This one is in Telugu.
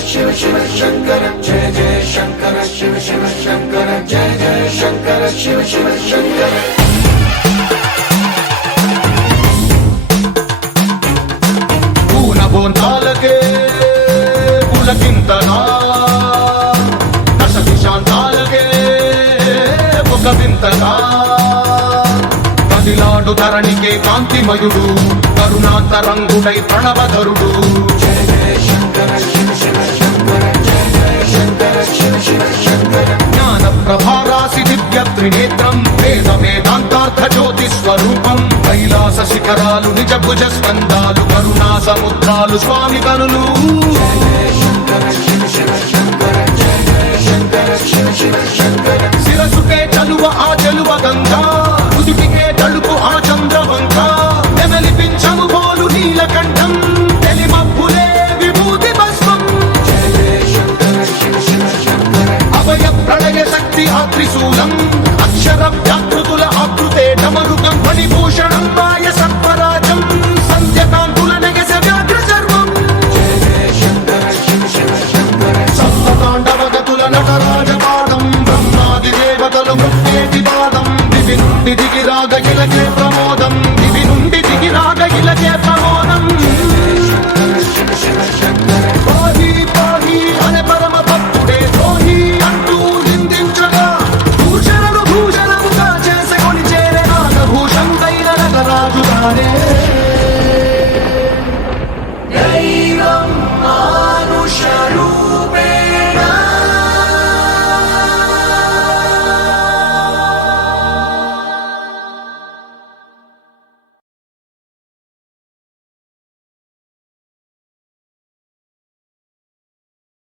शिव शिव शंकर जय जय शंकर शिव शिव शंकर जय जय शंकर शिव शिव शंकर పూనబోంతాలకే పులకింతనా దశ దిశాంతాలకే ఒక వింతగా కదిలాడు ధరణికే కాంతిమయుడు కరుణాంతరంగుడై ప్రణవధరుడు जय जय शंकर शिव शिव शंकर जय जय शंकर शिव शिव शंकर జ్ఞాన ప్రభారాసి దివ్య త్రినేత్రం వేద వేదాంతార్థ జ్యోతి స్వరూపం కైలాస శిఖరాలు నిజ భుజ స్కందాలు కరుణా సముద్రాలు స్వామి కనులు जय जय शंकर शिव शिव शंकर जय जय शंकर शिव शिव शंकर శిరసుకే చలువ ఆ చెలువ గంగా ఉదుటికే తడుపు ఆ చంద్రవంక నెమలిపించము పోలు నీలకంఠం తెలిమబ్బులే విభూతి భస్మం जय जय शंकर शिव शिव शंकर అభయ ప్రళయ శక్తి ఆ త్రిశూలం అక్షర వ్యాకృతుల ఆకృతే డమరుగం ఫణిభూషణం